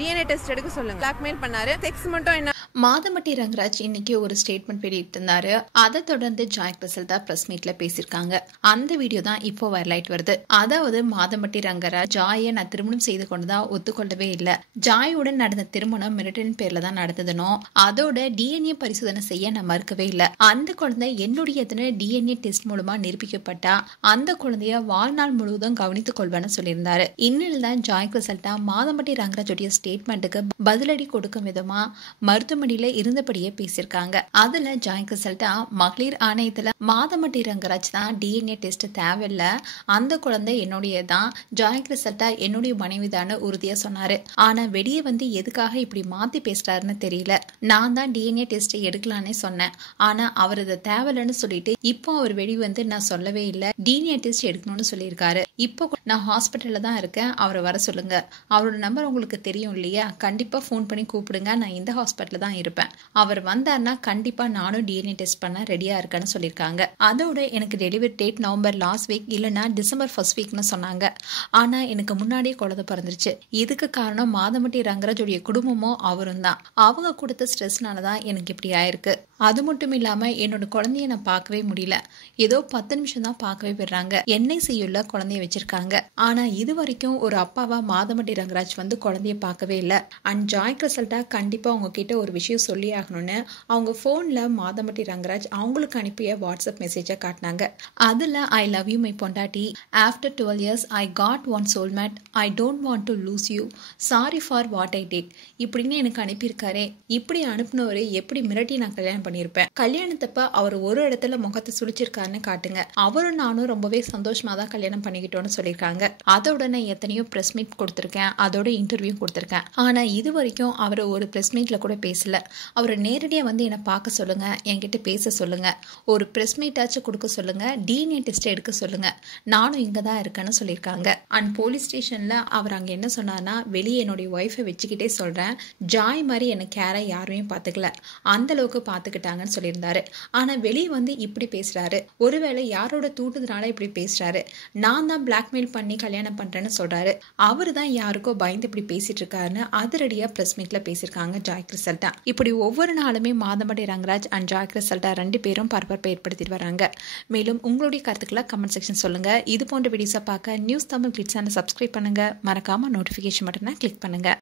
DNA test எடுக்க சொல்லுங்க. Blackmail பண்ணாரு. செக்ஸ் மட்டும் என்ன. மாதமட்டி ரங்கராஜ் இன்னைக்கு ஒரு ஸ்டேட்மெண்ட் வெளியிட்டு இருந்தாரு. அதை தொடர்ந்து ஜாய் கிறிசல்டா பிரஸ் மீட்ல பேசியிருக்காங்க. அந்த வீடியோ தான் இப்போ வைரல் ஆயிட்டு வருது. அதாவது மாதமட்டி ரங்கராஜ் ஜாயை நான் திருமணம் செய்து கொண்டுதான் ஒத்துக்கொள்ளவே இல்லை, ஜாயுடன் நடந்த திருமணம் மிரட்டலின் பேர்ல தான் நடந்ததுனோ, அதோட டிஎன்ஏ பரிசோதனை செய்ய நான் மறுக்கவே இல்லை, அந்த குழந்தை என்னுடையதுன்னு டிஎன்ஏ டெஸ்ட் மூலமா நிரூபிக்கப்பட்டா அந்த குழந்தைய வாழ்நாள் முழுவதும் கவனித்துக் கொள்வேன்னு சொல்லியிருந்தாரு. இந்நிலையில் தான் ஜாய் கிறிசல்டா மாதமட்டி ரங்கராஜுடைய ஸ்டேட்மெண்ட்டுக்கு பதிலடி கொடுக்கும் விதமா மருத்துவமனையில இருந்தபடியே பேசியிருக்காங்க. அதுல ஜாய் கிறிசல்டா மகளிர் ஆணையத்துல மாதமட்டி ரங்கராஜ் தான் டிஎன்ஏ டெஸ்ட் தேவையில்லை, அந்த குழந்தை என்னுடையதான், ஜாய் கிறிசல்டா என்னுடைய மனைவிதான்னு உறுதியா சொன்னாரு. ஆனா வெளியே வந்து எதுக்காக இப்படி மாத்தி பேசுறாருன்னு தெரியல. நான் தான் டிஎன்ஏ டெஸ்ட் எடுக்கலான்னு சொன்னேன், ஆனா அவர் அதை தேவையில்லைன்னு சொல்லிட்டு இப்போ அவர் வெளியே வந்து நான் சொல்லவே இல்லை, டிஎன்ஏ டெஸ்ட் எடுக்கணும்னு சொல்லியிருக்காரு. இப்போ நான் ஹாஸ்பிட்டல்ல தான் இருக்கேன், அவரை வர சொல்லுங்க, அவரோட நம்பர் உங்களுக்கு தெரியும் இல்லையா, கண்டிப்பா போன் பண்ணி கூப்பிடுங்க, நான் இந்த ஹாஸ்பிட்டல்ல தான் இருப்பேன், அவர் வந்தார்னா கண்டிப்பா நானும் டிஎன்ஏ டெஸ்ட் பண்ண ரெடியா இருக்கேன்னு சொல்லியிருக்காங்க. அதோட எனக்கு delivery date November last week இல்லைன்னா டிசம்பர் ஃபர்ஸ்ட் வீக்னு சொன்னாங்க. ஆனா எனக்கு முன்னாடியே குழந்தை பிறந்துருச்சு. இதுக்கு காரணம் மாதமட்டி ரங்கராஜுடைய குடும்பமும் அவரும் தான். அவங்க கொடுத்த ஸ்ட்ரெஸ்னாலதான் எனக்கு இப்படி ஆயிருக்கு. அது மட்டும் இல்லாம என்னோட குழந்தைய நான் பார்க்கவே முடியல, ஏதோ 10 நிமிஷம் தான் பார்க்கவே விடுறாங்க, எண்ணெய் செய்யுள்ள குழந்தைய வச்சிருக்காங்க. ஆனா இது வரைக்கும் ஒரு அப்பாவா மாதமட்டி ரங்கராஜ் வந்து குழந்தைய பார்க்கவே இல்லை. அண்ட் ஜாய் கிறிசல்டா கண்டிப்பா உங்ககிட்ட ஒரு விஷயம் சொல்லி ஆகணும்னு அவங்க போன்ல மாதமட்டி ரங்கராஜ் அவங்களுக்கு அனுப்பிய வாட்ஸ்அப் மெசேஜை காட்டினாங்க. அதுல ஐ லவ் யூ மை பொண்டாட்டி, after 12 years I got one soulmate, I don't want to lose you, sorry for what I did இப்படின்னு எனக்கு அனுப்பியிருக்காரு. இப்படி அனுப்பினவரு எப்படி மிரட்டி நான் கல்யாணம் பண்ணியிருப்பேன், கல்யாணத்தப்ப அவர் ஒரு இடத்துல முகத்தை சுழிச்சிருக்காருன்னு காட்டுங்க, அவரும் நானும் ரொம்பவே சந்தோஷமா தான் கல்யாணம் பண்ணிக்கிட்டோம்னு சொல்லியிருக்காங்க. அதோட நான் எத்தனையோ பிரஸ் மீட் கொடுத்திருக்கேன், அதோட இன்டர்வியூ கொடுத்திருக்கேன். ஆனா இது வரைக்கும் அவர் ஒரு பிரஸ் மீட்ல கூட பேசல. அவரை நேரடியா வந்து என்னை பார்க்க சொல்லுங்க, என்கிட்ட பேச சொல்லுங்க, ஒரு பிரஸ் மீட்டாச்சும் கொடுக்க சொல்லுங்க, டிஎன்ஏ டெஸ்ட் எடுக்க சொல்லுங்க, நானும் இங்க தான் இருக்கேன்னு சொல்லியிருக்காங்க. அண்ட் போலீஸ் ஸ்டேஷன்ல அவர் அங்க என்ன சொன்னார்னா, வெளியே என்னுடைய ஒய்ஃபை வச்சுக்கிட்டே சொல்றேன், ஜாய் மாதிரி என்ன கேரை யாருமே பாத்துக்கல, அந்த அளவுக்கு பாத்துக்கிட்டாங்கன்னு சொல்லியிருந்தாரு. ஆனா வெளியே வந்து இப்படி பேசுறாரு, ஒருவேளை யாரோட தூண்டுதனால இப்படி பேசுறாரு, நான் தான் பிளாக்மெயில் பண்ணி கல்யாணம் பண்றேன்னு சொல்றாரு, அவரு தான் யாருக்கோ பயந்து இப்படி பேசிட்டு இருக்காருன்னு அதிரடியா பிரஸ் மீட்ல பேசியிருக்காங்க ஜாய் கிறிசல்டா. இப்படி ஒவ்வொரு நாளுமே மாதமட்டி ரங்கராஜ் அண்ட் ஜாய் கிறிசல்டா 2 பேரும் பரபரப்பை ஏற்படுத்திட்டு வராங்க. மேலும் உங்களுடைய கருத்துக்களை கமெண்ட் செக்ஷன் சொல்லுங்க. இது போன்ற வீடியோஸை பார்க்க நியூஸ் தமிழ் கிளிட்ஸ் சேனலை சப்ஸ்கிரைப் பண்ணுங்க, மறக்காம நோட்டிபிகேஷன் பட்டனை கிளிக் பண்ணுங்க.